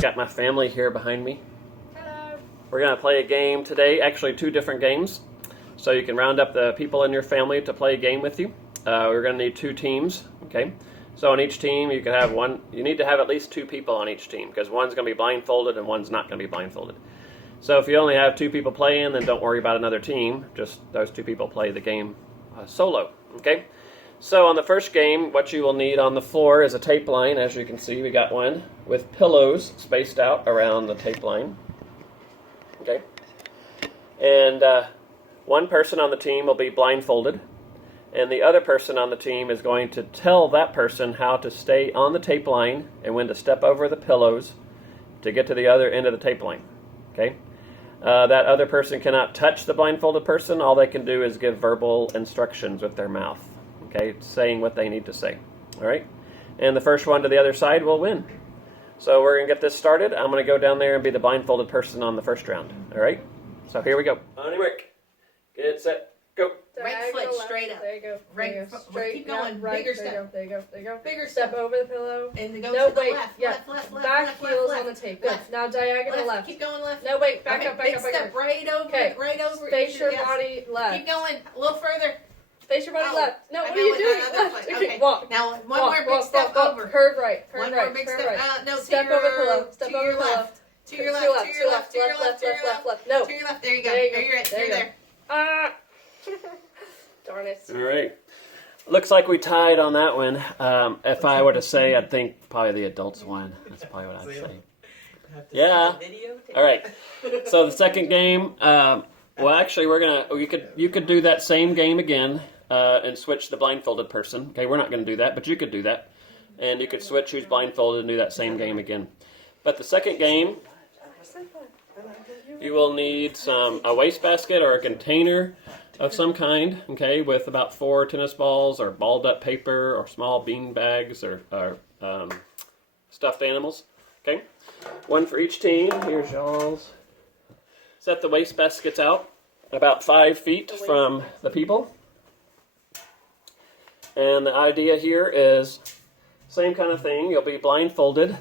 Got my family here behind me. Hello. We're going to play a game today, actually 2 different games. So you can round up the people in your family to play a game with you. We're going to need 2 teams, okay? So on each team you can have one, you need to have at least 2 people on each team because one's going to be blindfolded and one's not going to be blindfolded. So if you only have 2 people playing, then don't worry about another team. Just those 2 people play the game solo, okay? So on the first game, what you will need on the floor is a tape line. As you can see, we got one with pillows spaced out around the tape line. Okay. And one person on the team will be blindfolded, and the other person on the team is going to tell that person how to stay on the tape line and when to step over the pillows to get to the other end of the tape line. Okay. That other person cannot touch the blindfolded person. All they can do is give verbal instructions with their mouth. Okay, saying what they need to say. All right, and the first one to the other side will win. So we're gonna get this started. I'm gonna go down there and be the blindfolded person on the first round. All right, so here we go. On your mark, get set, go. Right foot straight up. There you go. Right foot. Straight. Keep going. Yeah, right. Bigger There you step. go. There you go. There you go. Bigger Step step. over the pillow. And to go No, to the wait. left. Yeah. Left. Back heels on the tape. Good. Left. Now diagonal left. Keep going left. No, wait. Back Okay, up. Back big up. Back step up. right over. Okay. Right over. Face your Yes. body left. Keep going. A little further. Face your body Oh, left. No, I what are go you with doing? my other Left. foot. Okay. Walk. Now one Walk, more big walk, step walk. over. Curve right. Curve One right. more big curve step. right. No, Step to your, over pillow. Step to over your pillow. left. To your To left. your To your left. To your left. To your left. No. To your left. There you go. There you go. You're There you go. there. Ah. Darn it. All right. Looks like we tied on that one. If I were to say, I'd think probably the adults won. That's probably what I'd say. Yeah. All right. So the second game. Well, actually, you could do that same game again and switch the blindfolded person. Okay, we're not going to do that, but you could do that, and you could switch who's blindfolded and do that same game again. But the second game, you will need a wastebasket or a container of some kind, okay, with about 4 tennis balls or balled up paper or small bean bags or stuffed animals, okay? One for each team. Here's y'all's. Set the wastebaskets out about 5 feet from the people. And the idea here is same kind of thing. You'll be blindfolded,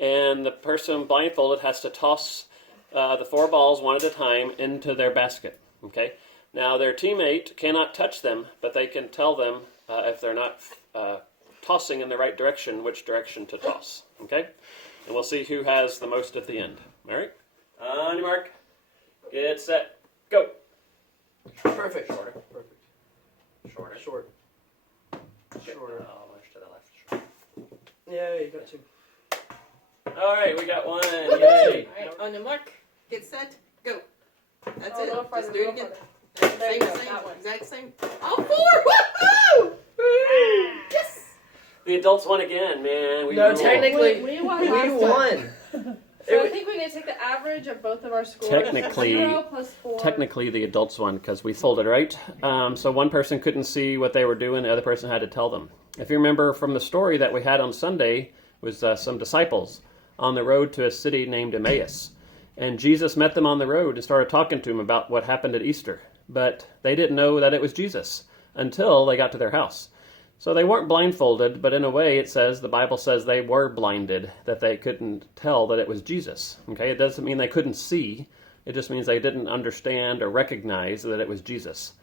and the person blindfolded has to toss the 4 balls one at a time into their basket. Okay. Now their teammate cannot touch them, but they can tell them if they're not tossing in the right direction, which direction to toss. Okay. And we'll see who has the most at the end. All right. On your mark. Get set. Go. Perfect. Shorter. Perfect. Shorter. Short. Shorter. Oh, much to the left. Short. Yeah, you got 2. All right, we got one. Woo-hoo! Yay. All right, on your mark, get set, go. That's Oh, it. little farther, Just do it little again. farther. There Same, you go, same, that one. exact same. All 4! Woo-hoo! Yes! The adults won again, man. No, ruled. technically, We won we last time. won. So I think we need to take the average of both of our scores. Technically- 0 plus 4. Technically, the adults won because we folded right. So one person couldn't see what they were doing; the other person had to tell them. If you remember from the story that we had on Sunday, was some disciples on the road to a city named Emmaus, and Jesus met them on the road and started talking to them about what happened at Easter. But they didn't know that it was Jesus until they got to their house. So they weren't blindfolded, but in a way it says, the Bible says they were blinded, that they couldn't tell that it was Jesus. Okay, it doesn't mean they couldn't see. It just means they didn't understand or recognize that it was Jesus.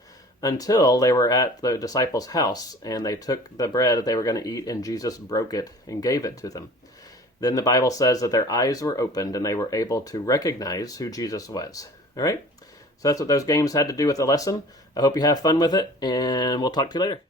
Until they were at the disciples' house and they took the bread that they were going to eat and Jesus broke it and gave it to them. Then the Bible says that their eyes were opened and they were able to recognize who Jesus was. All right? So that's what those games had to do with the lesson. I hope you have fun with it, and we'll talk to you later.